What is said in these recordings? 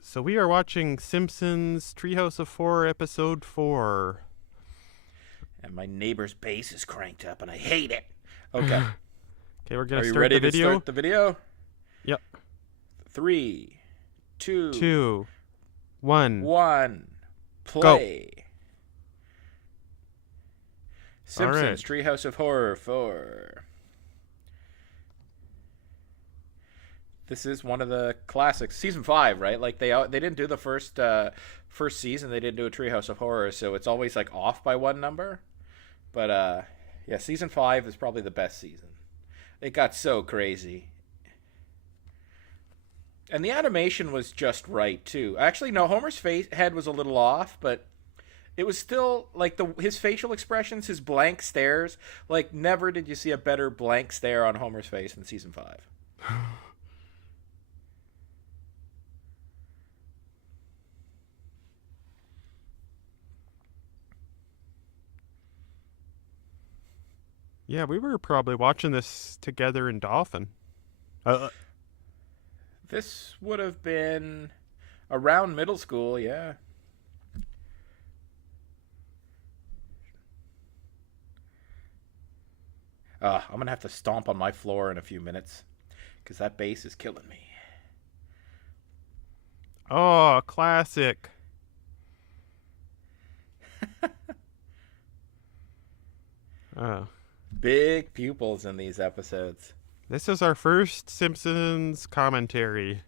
So we are watching Simpsons Treehouse of Horror episode 4. And my neighbor's bass is cranked up and I hate it. Okay. Okay, we're going Are to you start ready the to video. start the video? Yep. 3, 2, 2, 1. 1. Play. Simpsons Treehouse of Horror 4. This is one of the classics. Season 5, right? Like they didn't do the first season. They didn't do a Treehouse of Horror, so it's always like off by one number. But yeah, season 5 is probably the best season. It got so crazy. And the animation was just right too. Actually, no, Homer's head was a little off, but it was still like his facial expressions, his blank stares. Like never did you see a better blank stare on Homer's face than season 5. Yeah, we were probably watching this together in Dolphin. This would have been around middle school, yeah. I'm going to have to stomp on my floor in a few minutes because that bass is killing me. Oh, classic. Oh. Big pupils in these episodes. This is our first Simpsons commentary.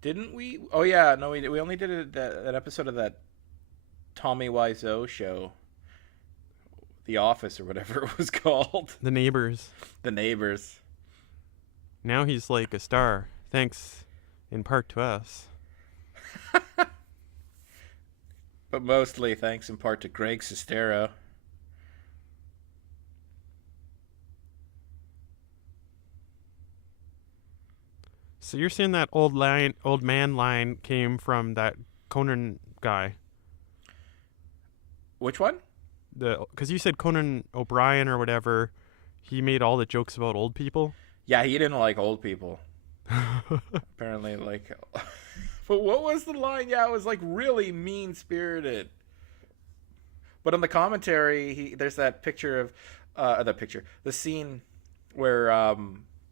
Didn't we? Oh, yeah. No, we only did an episode of that Tommy Wiseau show. The Office or whatever it was called. The Neighbors. The Neighbors. Now he's like a star, thanks in part to us. But mostly thanks in part to Greg Sestero. So you're saying that old man line came from that Conan guy? Which one? Because you said Conan O'Brien or whatever, he made all the jokes about old people. Yeah, he didn't like old people. Apparently, like. But what was the line? Yeah, it was like really mean spirited. But on the commentary, there's that picture of the scene where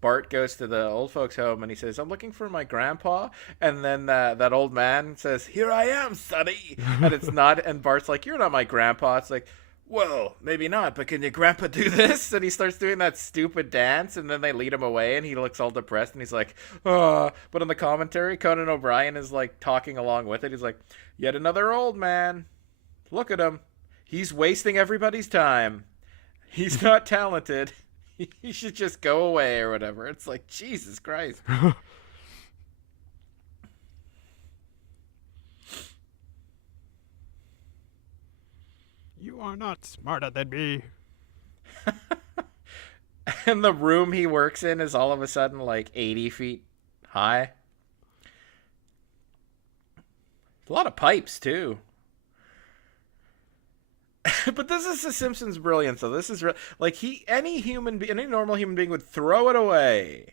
Bart goes to the old folks' home and he says, "I'm looking for my grandpa," and then that old man says, "Here I am, sonny," and it's not. And Bart's like, "You're not my grandpa." It's like, well, maybe not, but can your grandpa do this? And he starts doing that stupid dance, and then they lead him away, and he looks all depressed, and he's like, oh. But on the commentary, Conan O'Brien is like talking along with it. He's like, yet another old man. Look at him. He's wasting everybody's time. He's not talented. He should just go away or whatever. It's like, Jesus Christ. You are not smarter than me. And the room he works in is all of a sudden like 80 feet high. A lot of pipes, too. But this is the Simpsons' brilliance, though. This is like any normal human being would throw it away.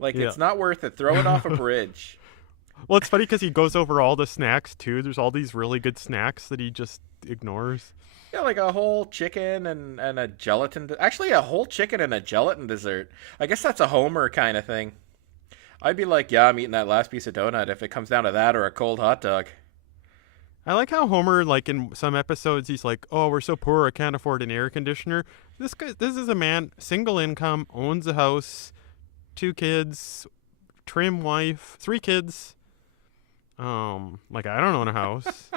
Like, yeah. It's not worth it. Throw it off a bridge. Well, it's funny because he goes over all the snacks, too. There's all these really good snacks that he just ignores. Yeah, like a whole chicken and a gelatin. Actually, a whole chicken and a gelatin dessert. I guess that's a Homer kind of thing. I'd be like, yeah, I'm eating that last piece of donut if it comes down to that or a cold hot dog. I like how Homer, like in some episodes, he's like, "Oh, we're so poor, I can't afford an air conditioner." This is a man, single income, owns a house, 2 kids, trim wife, 3 kids. Like I don't own a house.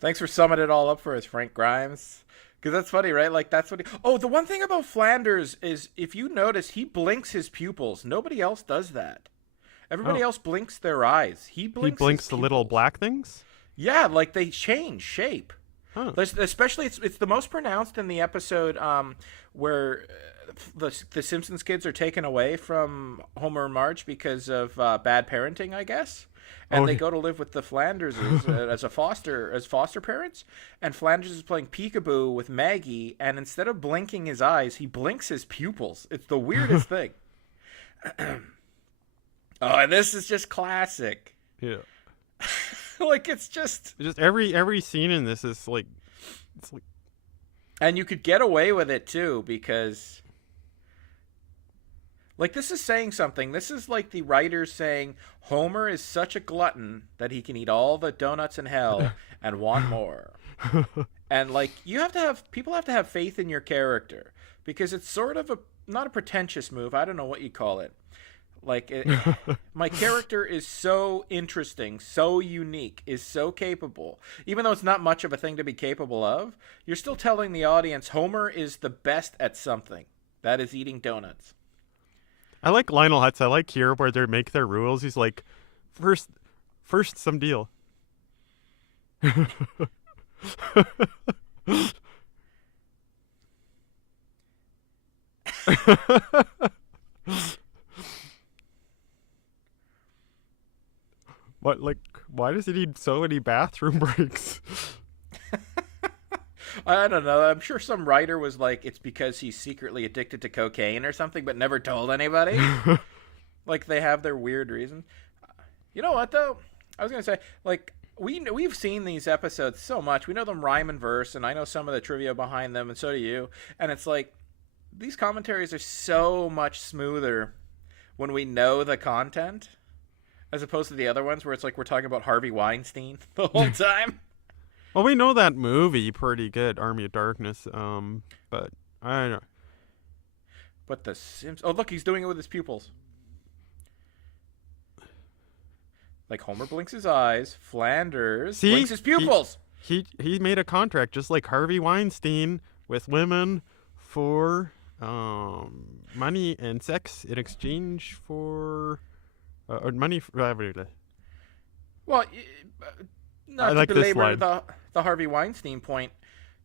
Thanks for summing it all up for us, Frank Grimes. Because that's funny, right? Like that's what. Oh, the one thing about Flanders is, if you notice, he blinks his pupils. Nobody else does that. Everybody else blinks their eyes. He blinks the little black things. Yeah, like they change shape. Huh. Especially, it's the most pronounced in the episode where the Simpsons kids are taken away from Homer and Marge because of bad parenting, I guess. And they go to live with the Flanderses as foster parents. And Flanders is playing peekaboo with Maggie, and instead of blinking his eyes, he blinks his pupils. It's the weirdest thing. Oh, and this is just classic. Yeah. Like it's just Just every scene in this is like, it's like, and you could get away with it too because like this is saying something. This is like the writers saying Homer is such a glutton that he can eat all the donuts in hell and want more. And like people have to have faith in your character because it's sort of a not a pretentious move. I don't know what you call it. Like my character is so interesting, so unique, is so capable. Even though it's not much of a thing to be capable of, you're still telling the audience Homer is the best at something. That is eating donuts. I like Lionel Hutz. I like here where they make their rules. He's like, first some deal. What, like, why does he need so many bathroom breaks? I don't know. I'm sure some writer was like, it's because he's secretly addicted to cocaine or something, but never told anybody. Like they have their weird reasons. You know what though? I was gonna say, like we've seen these episodes so much. We know them rhyme and verse, and I know some of the trivia behind them, and so do you. And it's like these commentaries are so much smoother when we know the content, as opposed to the other ones where it's like we're talking about Harvey Weinstein the whole time. Well, we know that movie pretty good, Army of Darkness. But I don't know. But the Simpsons. Oh, look, he's doing it with his pupils. Like Homer blinks his eyes, Flanders blinks his pupils. He made a contract just like Harvey Weinstein with women for money and sex in exchange for money. Well, not I like to this belabor line. the Harvey Weinstein point.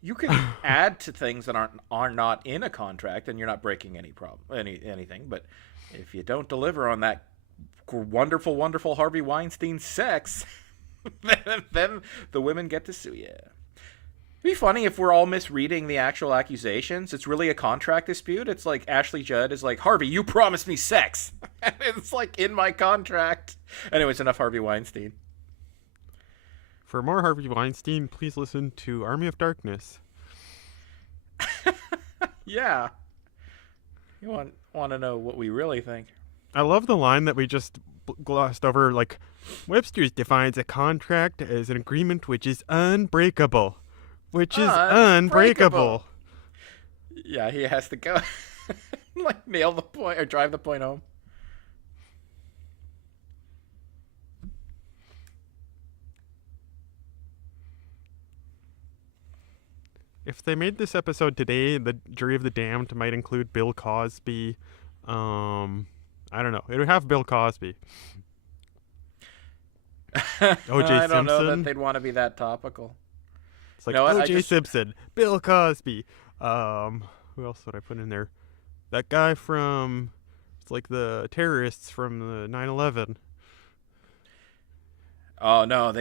You can add to things that are not in a contract, and you're not breaking anything. But if you don't deliver on that wonderful, wonderful Harvey Weinstein sex, then the women get to sue you. It'd be funny if we're all misreading the actual accusations. It's really a contract dispute. It's like Ashley Judd is like, Harvey, you promised me sex. And it's like in my contract. Anyways, enough Harvey Weinstein. For more Harvey Weinstein, please listen to Army of Darkness. Yeah. You want to know what we really think. I love the line that we just glossed over, like, Webster's defines a contract as an agreement which is unbreakable. Which is unbreakable. Yeah, he has to go like nail the point or drive the point home. If they made this episode today, the Jury of the Damned might include Bill Cosby. I don't know. It would have Bill Cosby. O.J. Simpson. I don't know that they'd want to be that topical. It's like O.J. Simpson, Bill Cosby. Who else would I put in there? That guy from, it's like the terrorists from the 9/11. Oh no,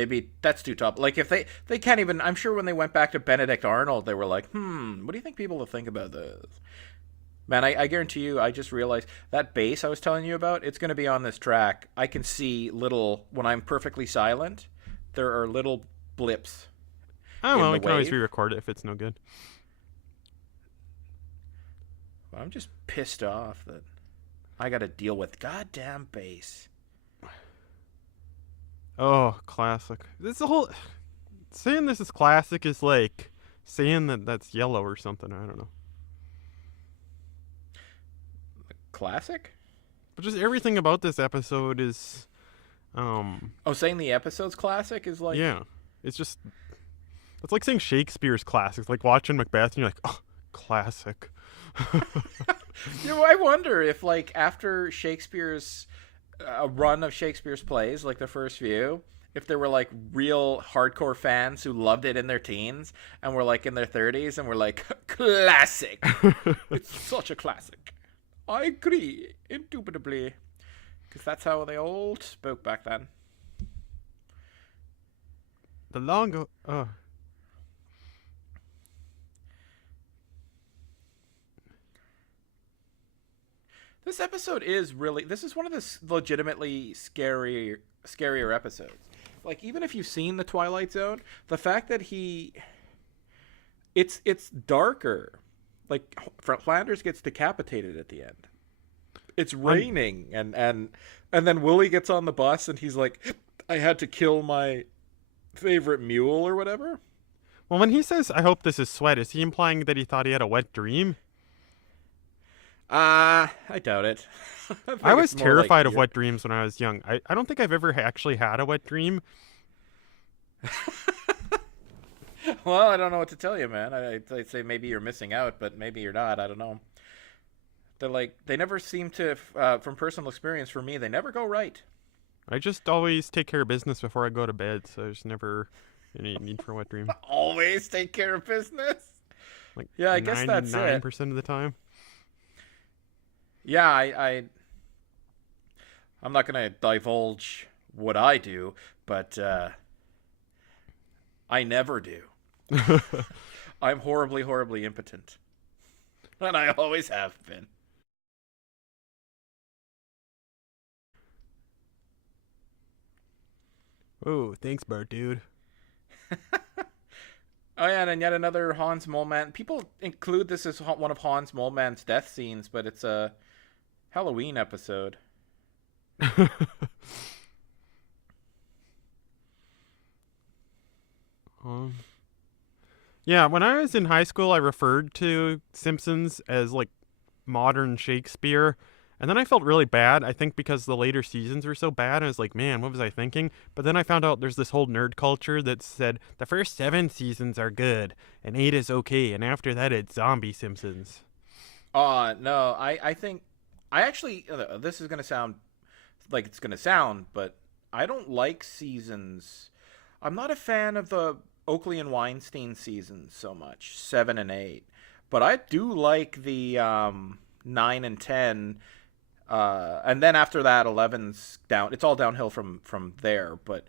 that's too tough. Like if they can't even. I'm sure when they went back to Benedict Arnold, they were like, what do you think people will think about this? Man, I guarantee you. I just realized that bass I was telling you about. It's going to be on this track. I can see when I'm perfectly silent. There are little blips. Oh well, we can always re-record it if it's no good. Well, I'm just pissed off that I got to deal with goddamn bass. Oh, classic. This whole saying this is classic is like saying that's yellow or something. I don't know. Classic? But just everything about this episode is saying the episode's classic is like yeah. It's like saying Shakespeare's classic. It's like watching Macbeth and you're like, oh, classic. I wonder if like after Shakespeare's a run of Shakespeare's plays, like the first few, if there were like real hardcore fans who loved it in their teens and were like in their 30s and were like, classic. It's such a classic. I agree, indubitably. Because that's how they all spoke back then. The longer... This episode is really. This is one of the legitimately scarier episodes. Like, even if you've seen the Twilight Zone, the fact that it's darker. Like, Flanders gets decapitated at the end. It's raining, and then Willie gets on the bus, and he's like, "I had to kill my favorite mule," or whatever. Well, when he says, "I hope this is sweat," is he implying that he thought he had a wet dream? I doubt it. I was terrified of wet dreams when I was young. I don't think I've ever actually had a wet dream. Well, I don't know what to tell you, man. I'd say maybe you're missing out, but maybe you're not. I don't know. They never seem to, from personal experience for me, they never go right. I just always take care of business before I go to bed, so there's never any need for a wet dream. Always take care of business? Like, yeah, I guess that's it. 99% of the time. Yeah, I'm not going to divulge what I do, but I never do. I'm horribly, horribly impotent. And I always have been. Oh, thanks, Bart, dude. Oh, yeah, and yet another Hans Moleman. People include this as one of Hans Moleman's death scenes, but it's a Halloween episode. Yeah, when I was in high school, I referred to Simpsons as like modern Shakespeare. And then I felt really bad, I think because the later seasons were so bad. I was like, man, what was I thinking? But then I found out there's this whole nerd culture that said the first 7 seasons are good and 8 is okay. And after that, it's zombie Simpsons. No, I think, I actually, this is going to sound like it's going to sound, but I don't like seasons. I'm not a fan of the Oakley and Weinstein seasons so much, 7 and 8. But I do like the 9 and 10. And then after that, 11's down. It's all downhill from there. But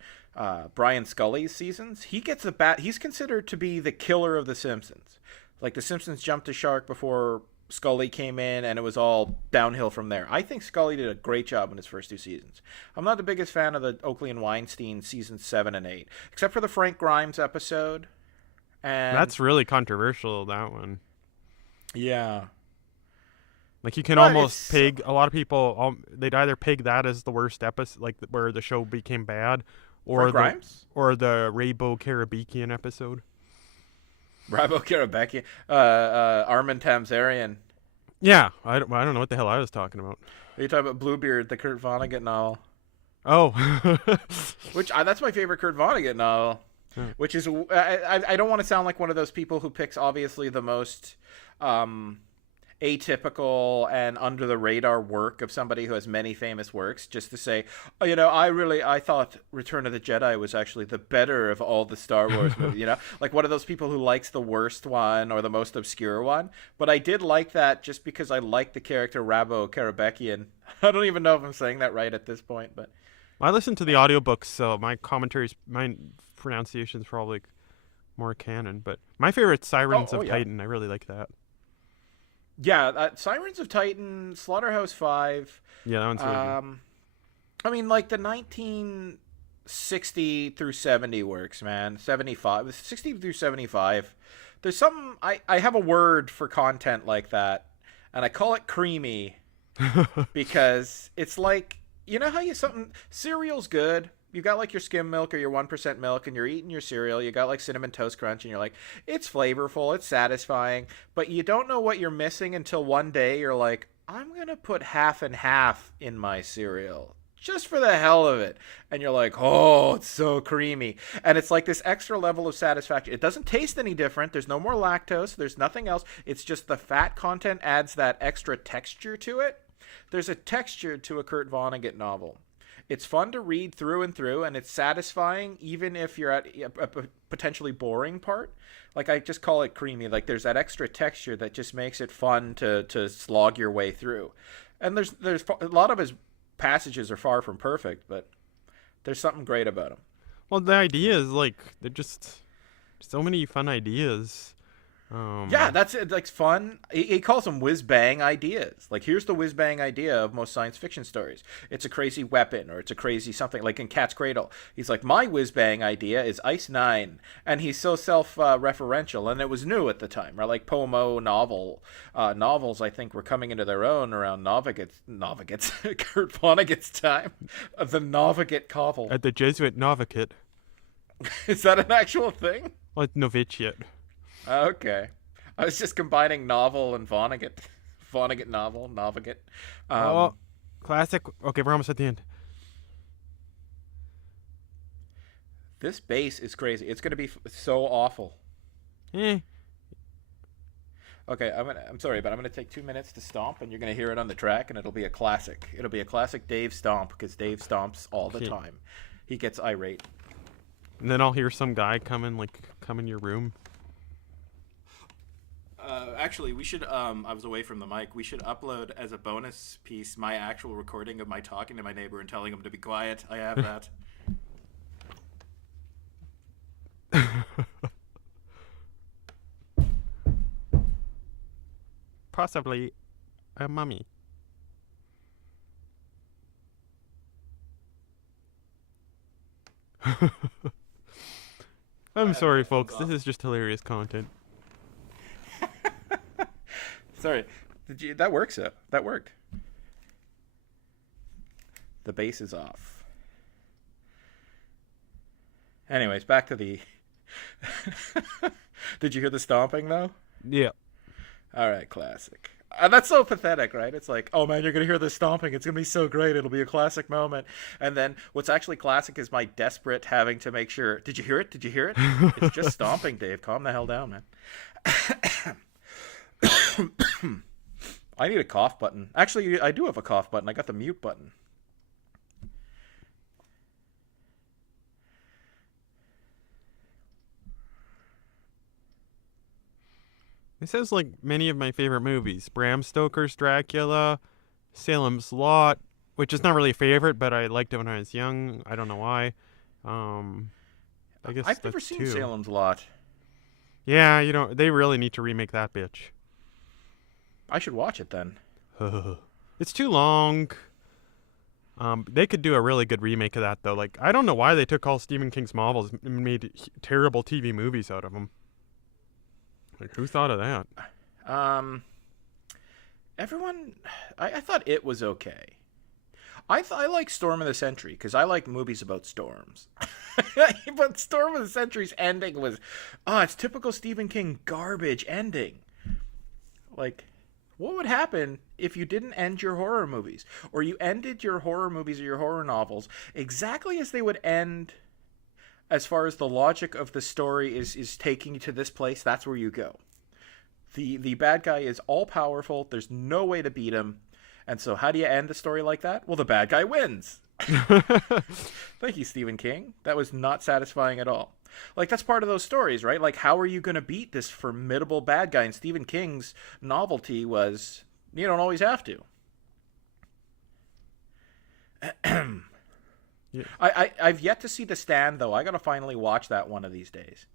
Brian Scully's seasons, he's considered to be the killer of The Simpsons. Like, The Simpsons jumped a shark before Scully came in, and it was all downhill from there. I think Scully did a great job in his first 2 seasons. I'm not the biggest fan of the Oakley and Weinstein seasons 7 and 8, except for the Frank Grimes episode. And that's really controversial, that one. Yeah. Like, you can almost peg a lot of people. They'd either peg that as the worst episode, like where the show became bad, or the Raybo Karabekian episode. Raybo Karabekian, Armin Tamzarian. Yeah, I don't know what the hell I was talking about. Are you talking about Bluebeard, the Kurt Vonnegut novel? Oh, that's my favorite Kurt Vonnegut novel. Which is, I don't want to sound like one of those people who picks obviously the most atypical and under the radar work of somebody who has many famous works, just to say, oh, I thought Return of the Jedi was actually the better of all the Star Wars movies, like one of those people who likes the worst one or the most obscure one. But I did like that just because I like the character Raybo Karabekian. I don't even know if I'm saying that right at this point, but I listened to the audiobooks, so my pronunciation's probably more canon. But my favorite's Sirens of Titan. I really like that. Yeah, Sirens of Titan, Slaughterhouse-5. Yeah, that one's really good. I mean, like, the 1960 through 70 works, man. 60 through 75. There's something... I have a word for content like that, and I call it creamy, because it's like... You know how cereal's good. You got like your skim milk or your 1% milk, and you're eating your cereal. You got like Cinnamon Toast Crunch, and you're like, it's flavorful, it's satisfying, but you don't know what you're missing until one day you're like, I'm going to put half and half in my cereal just for the hell of it. And you're like, oh, it's so creamy. And it's like this extra level of satisfaction. It doesn't taste any different. There's no more lactose. There's nothing else. It's just the fat content adds that extra texture to it. There's a texture to a Kurt Vonnegut novel. It's fun to read through and through, and it's satisfying even if you're at a potentially boring part. Like, I just call it creamy. Like, there's that extra texture that just makes it fun to slog your way through. And there's a lot of his passages are far from perfect, but there's something great about them. Well, the idea is, like, they're just so many fun ideas. Yeah, that's it. Like fun. He calls them whiz bang ideas. Like, here's the whiz bang idea of most science fiction stories. It's a crazy weapon, or it's a crazy something. Like in Cat's Cradle, he's like, my whiz bang idea is Ice Nine, and he's so self-referential, and it was new at the time. Right, like Pomo novels, I think, were coming into their own around Novogut's Kurt Vonnegut's time. The Novigut novel. At the Jesuit Novicut. Is that an actual thing? Well, novitiate. Okay. I was just combining novel and Vonnegut. Vonnegut novel, Novigut. Classic. Okay, we're almost at the end. This bass is crazy. It's going to be so awful. Eh. Okay, I'm sorry, but I'm going to take 2 minutes to stomp, and you're going to hear it on the track, and it'll be a classic. It'll be a classic Dave stomp, because Dave stomps all the time. He gets irate. And then I'll hear some guy come in your room. Actually, we should, I was away from the mic. We should upload as a bonus piece my actual recording of my talking to my neighbor and telling him to be quiet. I have that. Possibly a mummy. I'm sorry, folks. This is just hilarious content. Sorry. That works, though. That worked. The bass is off. Anyways, back to the... Did you hear the stomping, though? Yeah. All right, classic. That's so pathetic, right? It's like, oh man, you're going to hear this stomping. It's going to be so great. It'll be a classic moment. And then what's actually classic is my desperate having to make sure. Did you hear it? Did you hear it? It's just stomping, Dave. Calm the hell down, man. I need a cough button. Actually, I do have a cough button. I got the mute button. This has like many of my favorite movies. Bram Stoker's Dracula, Salem's Lot, which is not really a favorite, but I liked it when I was young. I don't know why. I guess I've never seen two. Salem's Lot. Yeah, they really need to remake that bitch. I should watch it then. It's too long. They could do a really good remake of that, though. Like, I don't know why they took all Stephen King's novels and made terrible TV movies out of them. Like, who thought of that? Everyone, I thought it was okay. I like Storm of the Century because I like movies about storms. But Storm of the Century's ending was, it's typical Stephen King garbage ending. Like, what would happen if you didn't end your horror movies? Or you ended your horror movies or your horror novels exactly as they would end as far as the logic of the story is taking you to this place, that's where you go. The bad guy is all-powerful. There's no way to beat him. And so how do you end the story like that? Well, the bad guy wins. Thank you, Stephen King. That was not satisfying at all. Like, that's part of those stories, right? Like, how are you going to beat this formidable bad guy? And Stephen King's novelty was, you don't always have to. Yeah. I've yet to see The Stand, though. I got to finally watch that one of these days.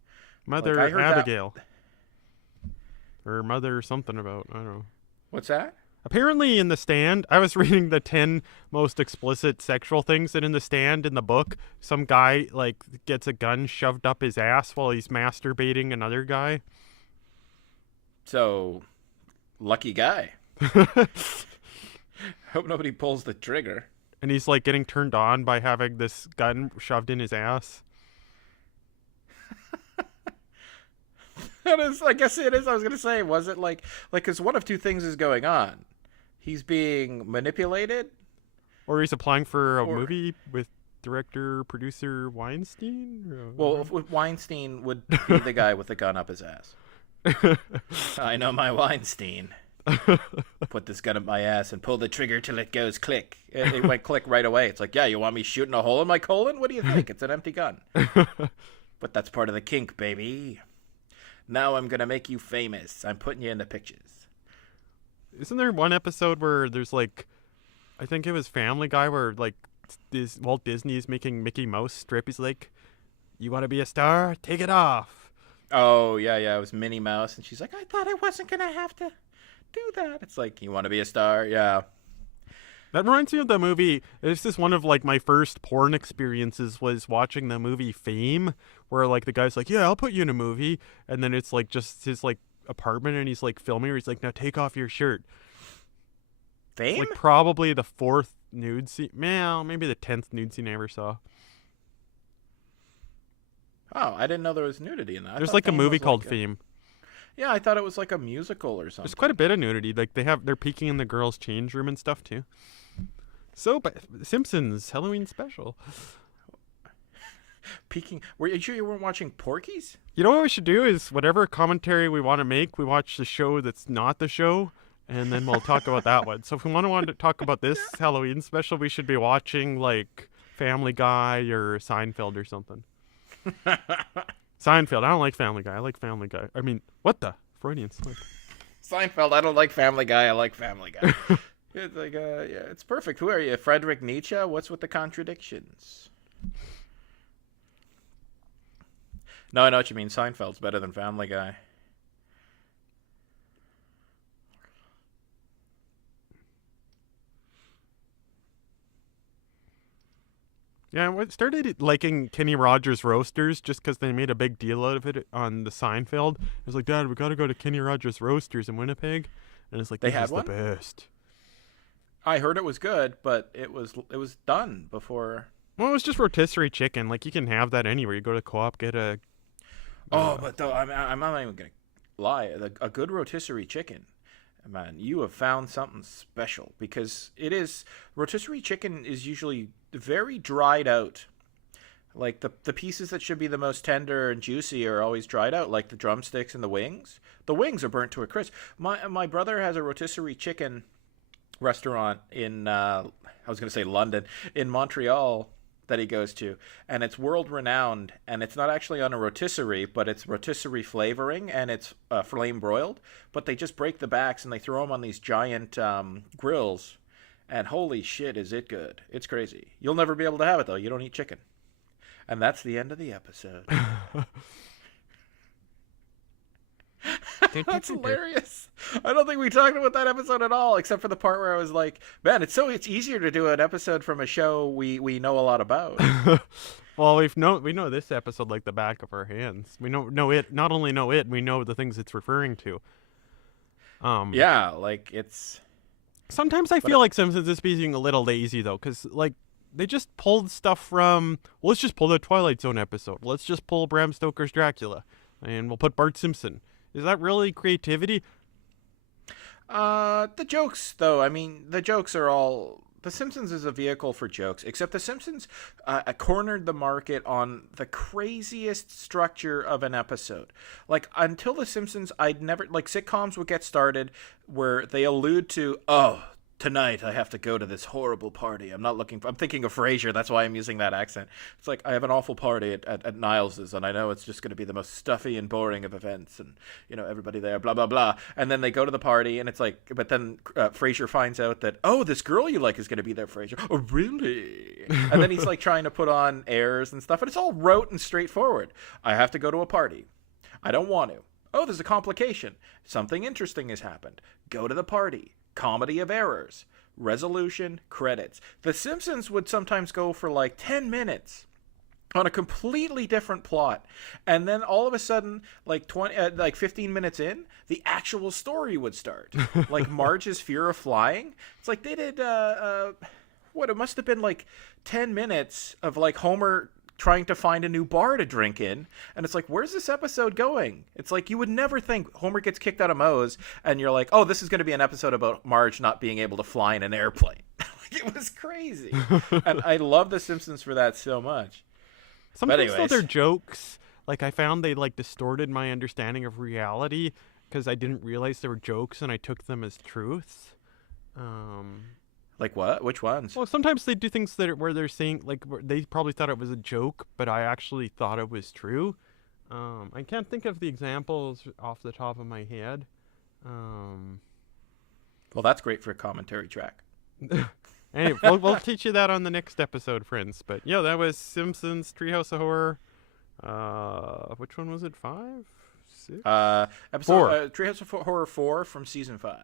Mother Abigail. Or Mother something about, I don't know. What's that? Apparently in The Stand, I was reading the 10 most explicit sexual things, and in The Stand, in the book, some guy, like, gets a gun shoved up his ass while he's masturbating another guy. So, lucky guy. Hope nobody pulls the trigger. And he's, like, getting turned on by having this gun shoved in his ass. That is, I guess it is. I was going to say, was it like, because one of two things is going on. He's being manipulated. Or he's applying for a movie with producer Weinstein? Well, Weinstein would be the guy with the gun up his ass. I know my Weinstein. Put this gun up my ass and pull the trigger till it goes click. It went click right away. It's like, yeah, you want me shooting a hole in my colon? What do you think? It's an empty gun. But that's part of the kink, baby. Now I'm going to make you famous. I'm putting you in the pictures. Isn't there one episode where there's like, I think it was Family Guy, where like Walt Disney is making Mickey Mouse strip. He's like, you want to be a star? Take it off. Oh yeah, yeah. It was Minnie Mouse, and she's like, I thought I wasn't gonna have to do that. It's like, you want to be a star? Yeah. That reminds me of the movie. This is one of like my first porn experiences was watching the movie Fame, where like the guy's like, "Yeah, I'll put you in a movie," and then it's like just his like apartment, and he's like filming her. He's like, "Now take off your shirt." It's Fame? like probably the fourth nude scene, man, maybe the 10th nude scene I ever saw. Oh, I didn't know there was nudity in that. I There's thought like a Fame movie was called like Fame. yeah, I thought it was like a musical or There's something. quite a bit of nudity. Like they're peeking in the girls' change room and stuff too. So, but Simpsons Halloween special. Peeking. Were you sure you weren't watching Porky's? You know what we should do is whatever commentary we want to make, we watch the show that's not the show, and then we'll talk about that one. So if we want to talk about this Halloween special, we should be watching like Family Guy or Seinfeld or something. Seinfeld. I don't like Family Guy. I like Family Guy. I mean, what the Freudian slip. Seinfeld. I don't like Family Guy. I like Family Guy. It's like, yeah, it's perfect. Who are you, Friedrich Nietzsche? What's with the contradictions? No, I know what you mean. Seinfeld's better than Family Guy. Yeah, I started liking Kenny Rogers Roasters just because they made a big deal out of it on the Seinfeld. I was like, Dad, we got to go to Kenny Rogers Roasters in Winnipeg, and it's like, They this had is one? the best. I heard it was good, but it was done before. Well, it was just rotisserie chicken. Like you can have that anywhere. You go to Co-op, get a. Oh, but though I'm not even gonna lie. A good rotisserie chicken, man, you have found something special because it is rotisserie chicken is usually very dried out. Like the pieces that should be the most tender and juicy are always dried out, like the drumsticks and the wings. The wings are burnt to a crisp. My brother has a rotisserie chicken restaurant in I was going to say London, in Montreal, that he goes to, and it's world renowned, and it's not actually on a rotisserie, but it's rotisserie flavoring, and it's flame broiled, but they just break the backs and they throw them on these giant grills, and holy shit is it good. It's crazy. You'll never be able to have it though. You don't eat chicken. And that's the end of the episode. That's hilarious. I don't think we talked about that episode at all, except for the part where I was like, man, it's easier to do an episode from a show we know a lot about. Well, we know this episode like the back of our hands. We know it. Not only know it, we know the things it's referring to. Yeah, like it's. Sometimes I feel like Simpsons is being a little lazy though, because like they just pulled stuff from. Well, let's just pull the Twilight Zone episode. Let's just pull Bram Stoker's Dracula, and we'll put Bart Simpson. Is that really creativity? The jokes, though. I mean, the jokes are all. The Simpsons is a vehicle for jokes, except The Simpsons cornered the market on the craziest structure of an episode. Like, until The Simpsons, I'd never. Like, sitcoms would get started where they allude to, oh, tonight I have to go to this horrible party. I'm thinking of Frasier. That's why I'm using that accent. It's like, I have an awful party at Niles's, and I know it's just going to be the most stuffy and boring of events, and, you know, everybody there, blah, blah, blah. And then they go to the party, and it's like, but then Frasier finds out that, oh, this girl you like is going to be there, Frasier. Oh, really? And then he's like trying to put on airs and stuff, and it's all rote and straightforward. I have to go to a party. I don't want to. Oh, there's a complication. Something interesting has happened. Go to the party. Comedy of errors, resolution, credits. The Simpsons would sometimes go for like 10 minutes on a completely different plot, and then all of a sudden, like 15 minutes in, the actual story would start. Like Marge's fear of flying. It's like they did what, it must have been like 10 minutes of like Homer trying to find a new bar to drink in, and it's like, where's this episode going? It's like, you would never think Homer gets kicked out of Moe's and you're like, oh, this is going to be an episode about Marge not being able to fly in an airplane. It was crazy. And I love The Simpsons for that so much. Sometimes though their jokes, like I found they like distorted my understanding of reality because I didn't realize they were jokes and I took them as truths. Like what? Which ones? Well, sometimes they do things where they're saying like they probably thought it was a joke, but I actually thought it was true. I can't think of the examples off the top of my head. Well, that's great for a commentary track. Anyway, we'll teach you that on the next episode, friends. But yeah, that was Simpsons Treehouse of Horror. Which one was it? 5? Episode Treehouse of Horror 4 from season 5.